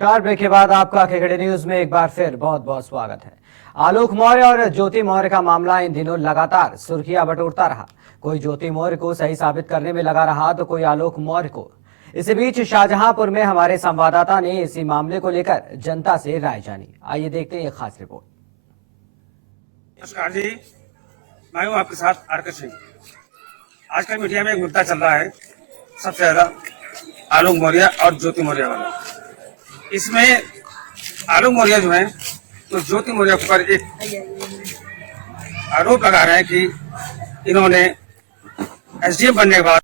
नमस्कार। ब्रेक के बाद आपका खिखड़े न्यूज में एक बार फिर बहुत बहुत स्वागत है। आलोक मौर्य और ज्योति मौर्य का मामला इन दिनों लगातार सुर्खियां बटोरता रहा। कोई ज्योति मौर्य को सही साबित करने में लगा रहा तो कोई आलोक मौर्य को। इसी बीच शाहजहांपुर में हमारे संवाददाता ने इसी मामले को लेकर जनता से राय जानी। आइए देखते हैं ये खास रिपोर्ट। नमस्कार जी, मैं हूँ आपके साथ आरके सिंह। आजकल मीडिया में एक मुद्दा चल रहा है सबसे ज्यादा, आलोक मौर्य और ज्योति मौर्य वाला। इसमें आलोक मौर्य जो है तो ज्योति मौर्य पर एक आरोप लगा रहे हैं कि इन्होंने एसडीएम बनने के बाद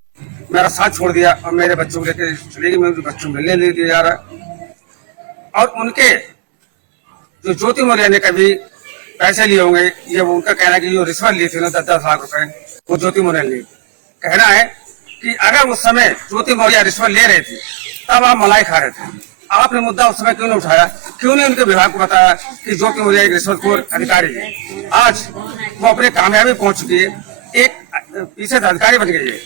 मेरा साथ छोड़ दिया और मेरे बच्चों को लेकर चले गए, मेरे बच्चों को मिलने नहीं दिया जा रहा। और उनके जो ज्योति मौर्य ने कभी पैसे लिए होंगे, ये वो उनका कहना है कि जो रिश्वत ली थी ना 10-10 लाख रुपए, वो ज्योति मौर्य ने ली। कहना है कि अगर उस समय ज्योति मौर्य रिश्वत ले रहे थे तब आप मलाई खा रहे थे। आपने मुद्दा उस समय क्यों नहीं उठाया, क्यों नहीं उनके विभाग को बताया कि ज्योति मौर्य एक रिश्वतखोर अधिकारी है। आज वो अपने कामयाबी पहुंच चुकी है, एक पीछे अधिकारी बन गई है।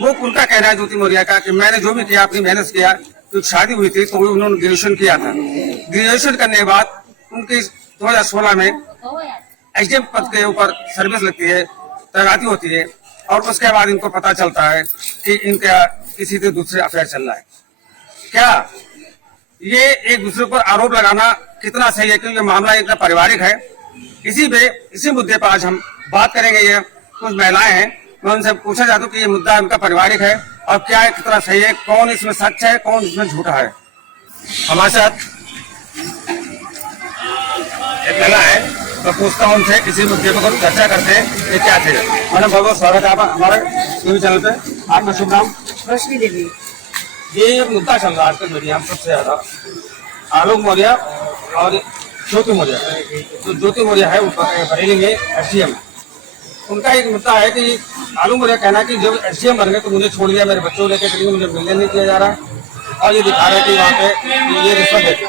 वो उनका कहना है ज्योति मौर्य का कि मैंने जो भी किया अपनी मेहनत किया, क्योंकि शादी हुई थी तो उन्होंने ग्रेजुएशन किया था। ग्रेजुएशन करने के बाद उनकी 2016 में एसडीएम पद के ऊपर सर्विस लगती है, तैनाती होती है, और उसके बाद इनको पता चलता है कि इनका किसी से दूसरे अफेयर चल रहा है। क्या ये एक दूसरे पर आरोप लगाना कितना सही है, क्योंकि मामला इतना पारिवारिक है। इसी मुद्दे पर आज हम बात करेंगे। ये कुछ महिलाएं हैं, मैं उनसे पूछा जाता हूँ कि ये मुद्दा उनका पारिवारिक है और क्या है, कितना सही है, कौन इसमें सच है, कौन इसमें झूठा है। हमारे साथ एक महिला है, तो पूछता हूँ उनसे इसी मुद्दे पर चर्चा करते हैं कि क्या थे। मैडम बहुत बहुत स्वागत है आपका हमारे टीवी चैनल पे। आपका शुभ नाम? रोशनी देवी। ये मुद्दा चल रहा है आजकल मीडिया में सबसे ज्यादा, आलोक मौर्य और ज्योति मौर्य। जो ज्योति मौर्य है वो बरेली में एसडीएम। उनका एक मुद्दा है कि आलोक मौर्य कहना है कि जब एसडीएम बन गए तो मुझे छोड़ दिया, मेरे बच्चों को लेकर मुझे मिलने नहीं दिया जा रहा, और ये दिखा रहे कि वहाँ पे ये रिश्वत देते।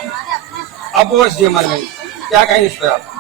अब वो एसडीएम बन गई, क्या कहेंगे इस पर आप?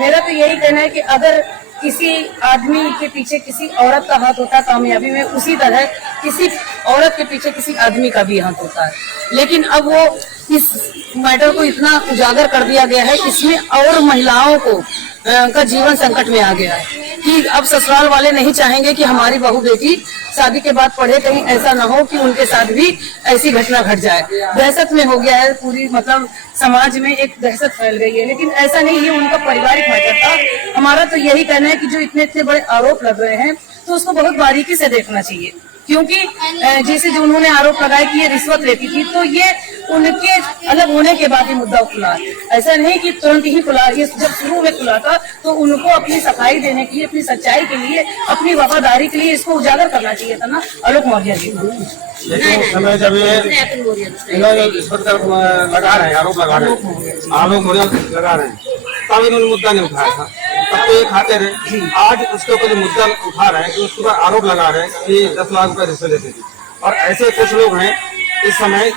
मेरा तो यही कहना है कि अगर किसी आदमी के पीछे किसी औरत का हाथ होता है कामयाबी में, उसी तरह किसी औरत के पीछे किसी आदमी का भी हाथ होता है। लेकिन अब वो इस मैटर को इतना उजागर कर दिया गया है, इसमें और महिलाओं को का जीवन संकट में आ गया है कि अब ससुराल वाले नहीं चाहेंगे कि हमारी बहू बेटी शादी के बाद पढ़े, कहीं ऐसा ना हो कि उनके साथ भी ऐसी घटना घट जाए। दहशत में हो गया है पूरी, मतलब समाज में एक दहशत फैल गई है। लेकिन ऐसा नहीं है, उनका पारिवारिक मैटर था। हमारा तो यही कहना है कि जो इतने इतने बड़े आरोप लग रहे हैं तो उसको बहुत बारीकी से देखना चाहिए, क्योंकि जैसे जो उन्होंने आरोप लगाया कि ये रिश्वत लेती थी, तो ये उनके अलग होने के बाद ही मुद्दा खुला। ऐसा नहीं कि तुरंत ही खुला, ये जब शुरू में खुला था तो उनको अपनी सफाई देने के लिए, अपनी सच्चाई के लिए, अपनी वफादारी के लिए इसको उजागर करना चाहिए था ना आलोक मौर्य जी। लेकिन उस समय जब ये इस पर लगा रहे हैं, आरोप लगा रहे हैं, आलोक मौर्य लगा रहे हैं, तब इन्होंने मुद्दा नहीं उठाया था, तब तो ये खाते रहे। आज उसके ऊपर जो मुद्दा उठा रहे हैं कि उसके ऊपर आरोप लगा रहे हैं कि 10 लाख रुपए रिश्वत देते थे। और ऐसे कुछ लोग हैं इस समय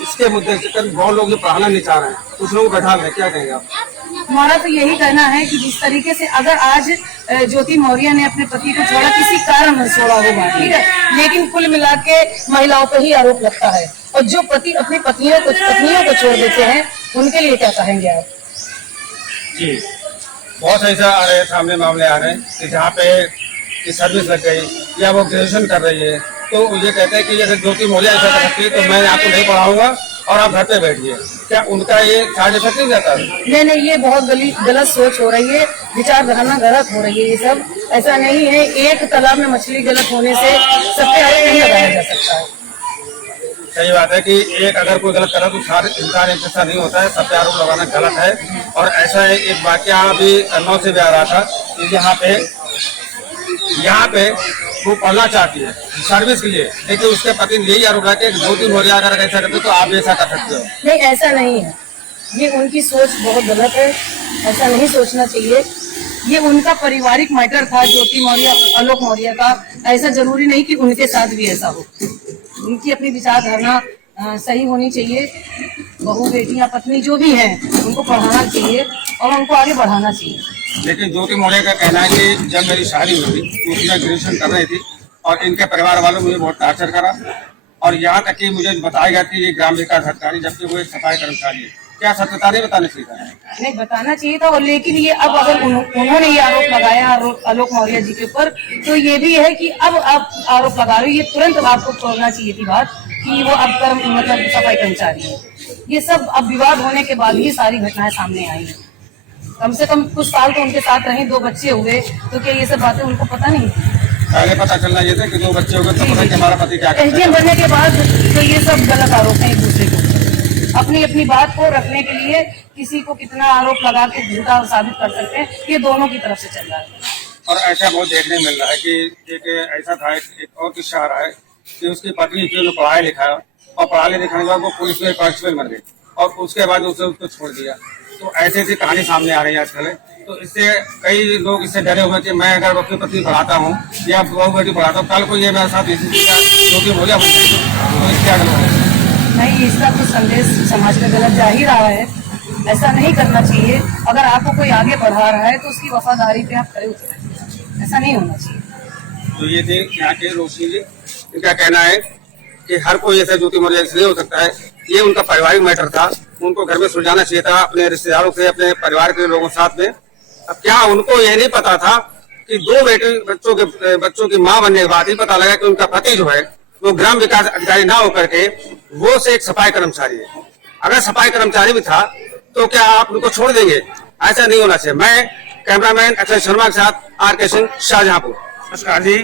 इसके मुद्दे से बहुत लोग जो पढ़ाना नहीं चाह रहे हैं, कुछ लोग बैठा रहे हैं। क्या कहेंगे आप? हमारा तो यही कहना है कि जिस तरीके से अगर आज ज्योति मौर्य ने अपने पति को छोड़ा, किसी कारण छोड़ा होगा, ठीक है, लेकिन कुल मिला के महिलाओं पर ही आरोप लगता है। और जो पति अपनी पत्नियों को छोड़ देते हैं, उनके लिए क्या कहेंगे आप? जी, बहुत ऐसा आ रहे सामने मामले आ रहे हैं कि जहाँ पे सर्विस लग गई या वो ग्रेजुएशन कर रही है, तो ये कहते हैं कि जैसे ज्योति मौर्य ऐसा कर सकती है तो मैं आपको नहीं पढ़ाऊंगा और आप घर पे बैठिए। क्या उनका ये साइड इफेक्ट नहीं जाता? नहीं, ये बहुत गलत सोच हो रही है, विचारधारा गलत हो रही है। ये सब ऐसा नहीं है, एक तालाब में मछली गलत होने से सबके आरोप नहीं लगाया जा सकता है। सही बात है कि एक अगर कोई गलत करा तो सारे इंसान एक जैसा नहीं होता है, सब पे आरोप लगाना गलत है। और ऐसा है, एक वाकया अभी कन्नौज से भी आ रहा था कि यहाँ पे वो पढ़ना चाहती है सर्विस के लिए, लेकिन उसके पति ने यही आरोप लगाया कि ज्योति मौर्य अगर ऐसा करते तो आप भी ऐसा कर सकते हो। नहीं, ऐसा नहीं है, ये उनकी सोच बहुत गलत है, ऐसा नहीं सोचना चाहिए। ये उनका पारिवारिक मैटर था ज्योति मौर्य आलोक मौर्य का, ऐसा जरूरी नहीं कि उनके साथ भी ऐसा हो। उनकी अपनी विचारधारा सही होनी चाहिए। बहू बेटियां पत्नी जो भी हैं उनको पढ़ाना चाहिए और उनको आगे बढ़ाना चाहिए। लेकिन ज्योति मौर्य का कहना है कि जब मेरी शादी हुई थी तो उसमें ग्रेजुएशन कर रही थी और इनके परिवार वालों मुझे बहुत टार्चर करा और यहाँ तक कि मुझे बताया गया कि ये ग्राम विकास अधिकारी जबकि वो एक सफाई कर्मचारी है। क्या सत्यता नहीं बताना चाहिए था? नहीं बताना चाहिए था। और लेकिन ये अब अगर उन्होंने ये आरोप लगाया आलोक मौर्य जी के ऊपर, तो ये भी है कि अब आप आरोप लगा रहे हो, ये तुरंत आपको छोड़ना चाहिए थी बात कि वो अब मतलब सफाई कर्मचारी है। ये सब अब विवाद होने के बाद ही सारी घटनाएं सामने आई हैं। कम से कम कुछ साल तो उनके साथ रहे, 2 बच्चे हुए, तो क्या ये सब बातें उनको पता नहीं थी? पहले पता चलना ये था कि 2 बच्चे हो गए तो पता कि हमारा पति क्या करता है। एसडीएम बनने के बाद तो ये सब गलत आरोप है एक दूसरे को। अपनी अपनी बात को रखने के लिए किसी को कितना आरोप लगा के झूठा साबित कर सकते हैं, ये दोनों की तरफ से चल रहा है। और ऐसा बहुत देखने मिल रहा है कि एक ऐसा था, एक और किस्सा आ रहा है कि उसकी पत्नी थी, उन्होंने पढ़ाई लिखाया और पढ़ाई लिखाने के बाद वो पुलिस में कांस्टेबल बन गई और उसके बाद उसको छोड़ दिया। तो ऐसी ऐसी कहानी सामने आ रही है आजकल। तो इससे कई लोग इससे डरे हुए कि मैं अगर अपनी पत्नी पढ़ाता हूँ या बहू बेटी पढ़ाता हूँ, कल को ये मेरे साथ जो बोलिया बन जाएगी, तो इससे अगल नहीं, इसका तो संदेश समाज में गलत जा ही रहा है। ऐसा नहीं करना चाहिए। अगर आपको कोई आगे बढ़ा रहा है तो उसकी वफादारी पे आप खड़े उतरें, ऐसा नहीं होना चाहिए। तो ये थे यहाँ के रोशनी जी, इनका कहना है कि हर कोई ऐसा ज्योति मौर्य इसलिए हो सकता है, ये उनका पारिवारिक मैटर था, उनको घर में सुलझाना चाहिए था अपने रिश्तेदारों से, अपने परिवार के लोगों के साथ में। अब क्या उनको ये नहीं पता था कि 2 बेटे बच्चों की माँ बनने के बाद ही पता लगा कि उनका पति जो है वो ग्राम विकास अधिकारी ना होकर के वो से एक सफाई कर्मचारी है। अगर सफाई कर्मचारी भी था तो क्या आप उनको छोड़ देंगे? ऐसा नहीं होना चाहिए। मैं कैमरामैन अक्षय शर्मा के साथ RK सिंह, शाहजहांपुर। नमस्कार जी।